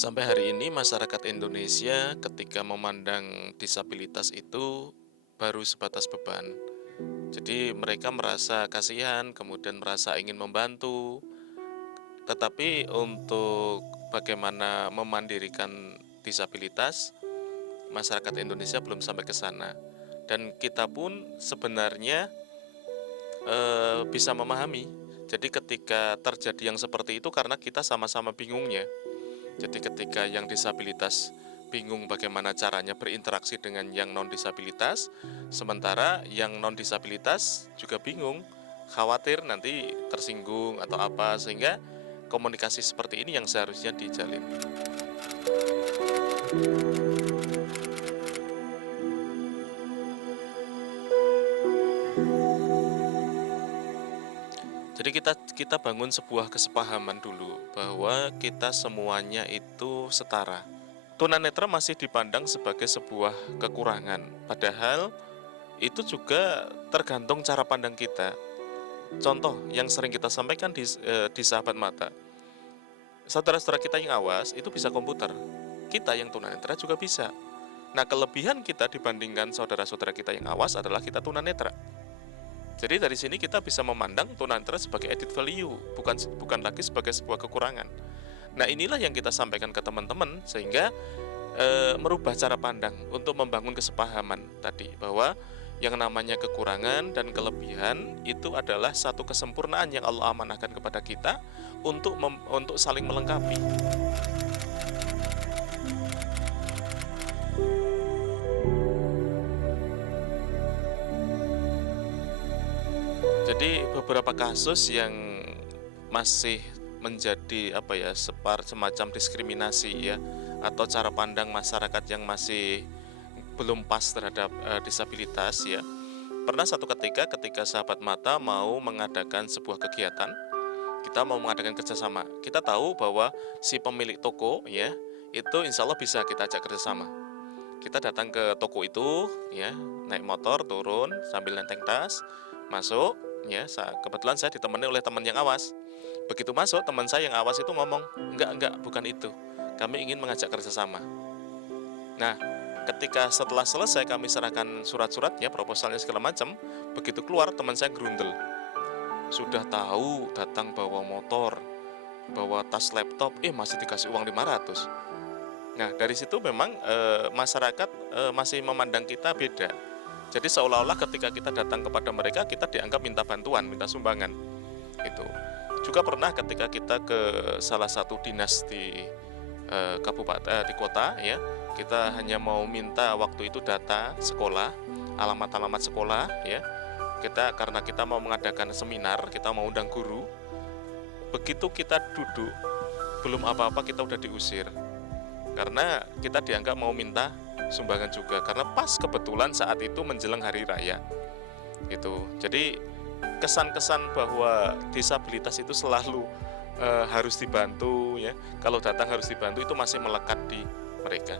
Sampai hari ini masyarakat Indonesia ketika memandang disabilitas itu baru sebatas beban. Jadi mereka merasa kasihan, kemudian merasa ingin membantu, tetapi untuk bagaimana memandirikan disabilitas, masyarakat Indonesia belum sampai ke sana. Dan kita pun sebenarnya bisa memahami. Jadi ketika terjadi yang seperti itu karena kita sama-sama bingungnya. Jadi ketika yang disabilitas bingung bagaimana caranya berinteraksi dengan yang non-disabilitas, sementara yang non-disabilitas juga bingung, khawatir nanti tersinggung atau apa, sehingga komunikasi seperti ini yang seharusnya dijalin. Jadi kita bangun sebuah kesepahaman dulu bahwa kita semuanya itu setara. Tunanetra masih dipandang sebagai sebuah kekurangan, padahal itu juga tergantung cara pandang kita. Contoh yang sering kita sampaikan di Sahabat Mata, saudara-saudara kita yang awas itu bisa komputer, kita yang tunanetra juga bisa. Nah, kelebihan kita dibandingkan saudara-saudara kita yang awas adalah kita tunanetra. Jadi dari sini kita bisa memandang tunanetra sebagai added value, bukan lagi sebagai sebuah kekurangan. Nah, inilah yang kita sampaikan ke teman-teman sehingga merubah cara pandang untuk membangun kesepahaman tadi bahwa yang namanya kekurangan dan kelebihan itu adalah satu kesempurnaan yang Allah amanahkan kepada kita untuk saling melengkapi. Jadi beberapa kasus yang masih menjadi semacam diskriminasi ya, atau cara pandang masyarakat yang masih belum pas terhadap disabilitas ya. Pernah satu ketika Sahabat Mata mau mengadakan sebuah kegiatan, kita mau mengadakan kerjasama. Kita tahu bahwa si pemilik toko ya itu insya Allah bisa kita ajak kerjasama. Kita datang ke toko itu ya, naik motor turun sambil nenteng tas, masuk ya. Kebetulan saya ditemani oleh teman yang awas. Begitu masuk, teman saya yang awas itu ngomong, enggak, bukan itu. Kami ingin mengajak kerjasama. Nah, ketika setelah selesai kami serahkan surat-suratnya, proposalnya segala macam, begitu keluar teman saya gerundel. Sudah tahu datang bawa motor, bawa tas laptop, masih dikasih uang 500. Nah, dari situ memang masyarakat masih memandang kita beda. Jadi seolah-olah ketika kita datang kepada mereka, kita dianggap minta bantuan, minta sumbangan. Itu. Juga pernah ketika kita ke salah satu dinas di kabupaten di kota ya, kita hanya mau minta waktu itu data sekolah, alamat-alamat sekolah ya. Karena kita mau mengadakan seminar, kita mau undang guru. Begitu kita duduk, belum apa-apa kita udah diusir. Karena kita dianggap mau minta sumbangan juga, karena pas kebetulan saat itu menjelang hari raya. Itu. Jadi kesan-kesan bahwa disabilitas itu selalu harus dibantu ya. Kalau datang harus dibantu itu masih melekat di mereka.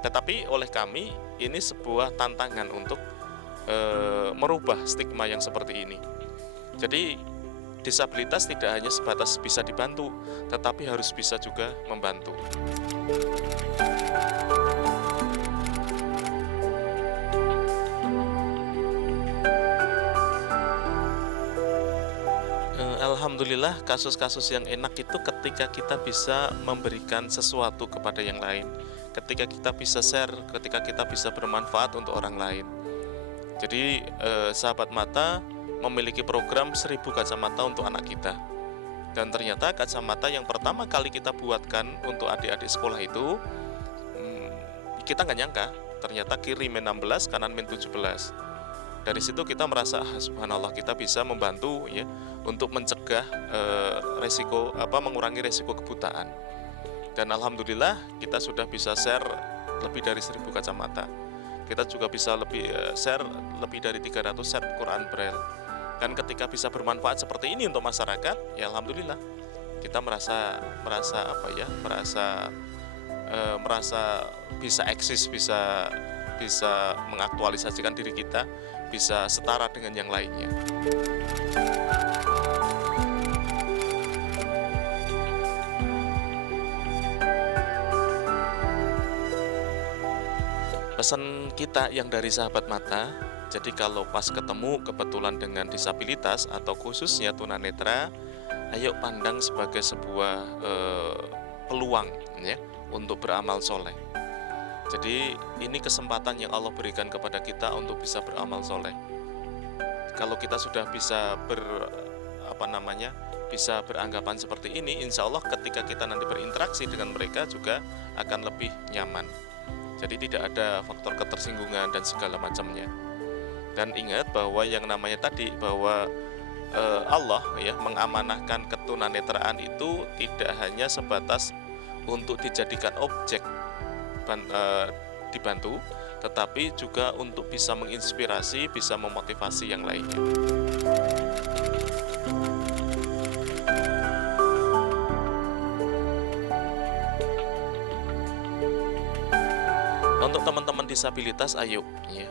Tetapi oleh kami ini sebuah tantangan untuk merubah stigma yang seperti ini. Jadi disabilitas tidak hanya sebatas bisa dibantu, tetapi harus bisa juga membantu. Alhamdulillah kasus-kasus yang enak itu ketika kita bisa memberikan sesuatu kepada yang lain, ketika kita bisa share, ketika kita bisa bermanfaat untuk orang lain. Jadi Sahabat Mata memiliki program 1000 kacamata untuk anak kita. Dan ternyata kacamata yang pertama kali kita buatkan untuk adik-adik sekolah itu, kita nggak nyangka, ternyata kiri min 16, kanan min 17. Dari situ kita merasa subhanallah kita bisa membantu ya untuk mencegah mengurangi resiko kebutaan. Dan alhamdulillah kita sudah bisa share lebih dari 1.000 kacamata. Kita juga bisa share lebih dari 300 set Quran Braille. Dan ketika bisa bermanfaat seperti ini untuk masyarakat, ya alhamdulillah kita merasa apa ya, merasa bisa eksis, bisa mengaktualisasikan diri kita, bisa setara dengan yang lainnya. Pesan kita yang dari sahabat mata, jadi kalau pas ketemu kebetulan dengan disabilitas atau khususnya tunanetra, ayo pandang sebagai sebuah peluang ya untuk beramal soleh. Jadi ini kesempatan yang Allah berikan kepada kita untuk bisa beramal soleh. Kalau kita sudah bisa bisa beranggapan seperti ini, insya Allah ketika kita nanti berinteraksi dengan mereka juga akan lebih nyaman. Jadi tidak ada faktor ketersinggungan dan segala macamnya. Dan ingat bahwa yang namanya tadi bahwa Allah ya mengamanahkan ketunanetraan itu tidak hanya sebatas untuk dijadikan objek dibantu, tetapi juga untuk bisa menginspirasi, bisa memotivasi yang lainnya. Untuk teman-teman disabilitas, ayo ya,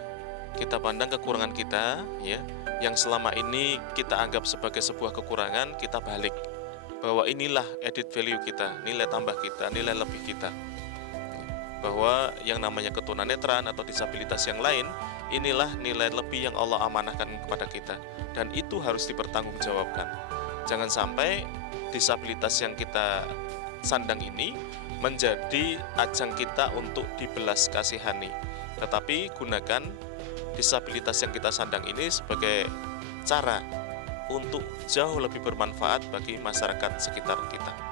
kita pandang kekurangan kita ya, yang selama ini kita anggap sebagai sebuah kekurangan, kita balik bahwa inilah added value kita, nilai tambah kita, nilai lebih kita. Bahwa yang namanya ketunanetraan atau disabilitas yang lain, inilah nilai lebih yang Allah amanahkan kepada kita, dan itu harus dipertanggungjawabkan. Jangan sampai disabilitas yang kita sandang ini menjadi ajang kita untuk dibelas kasihani, tetapi gunakan disabilitas yang kita sandang ini sebagai cara untuk jauh lebih bermanfaat bagi masyarakat sekitar kita.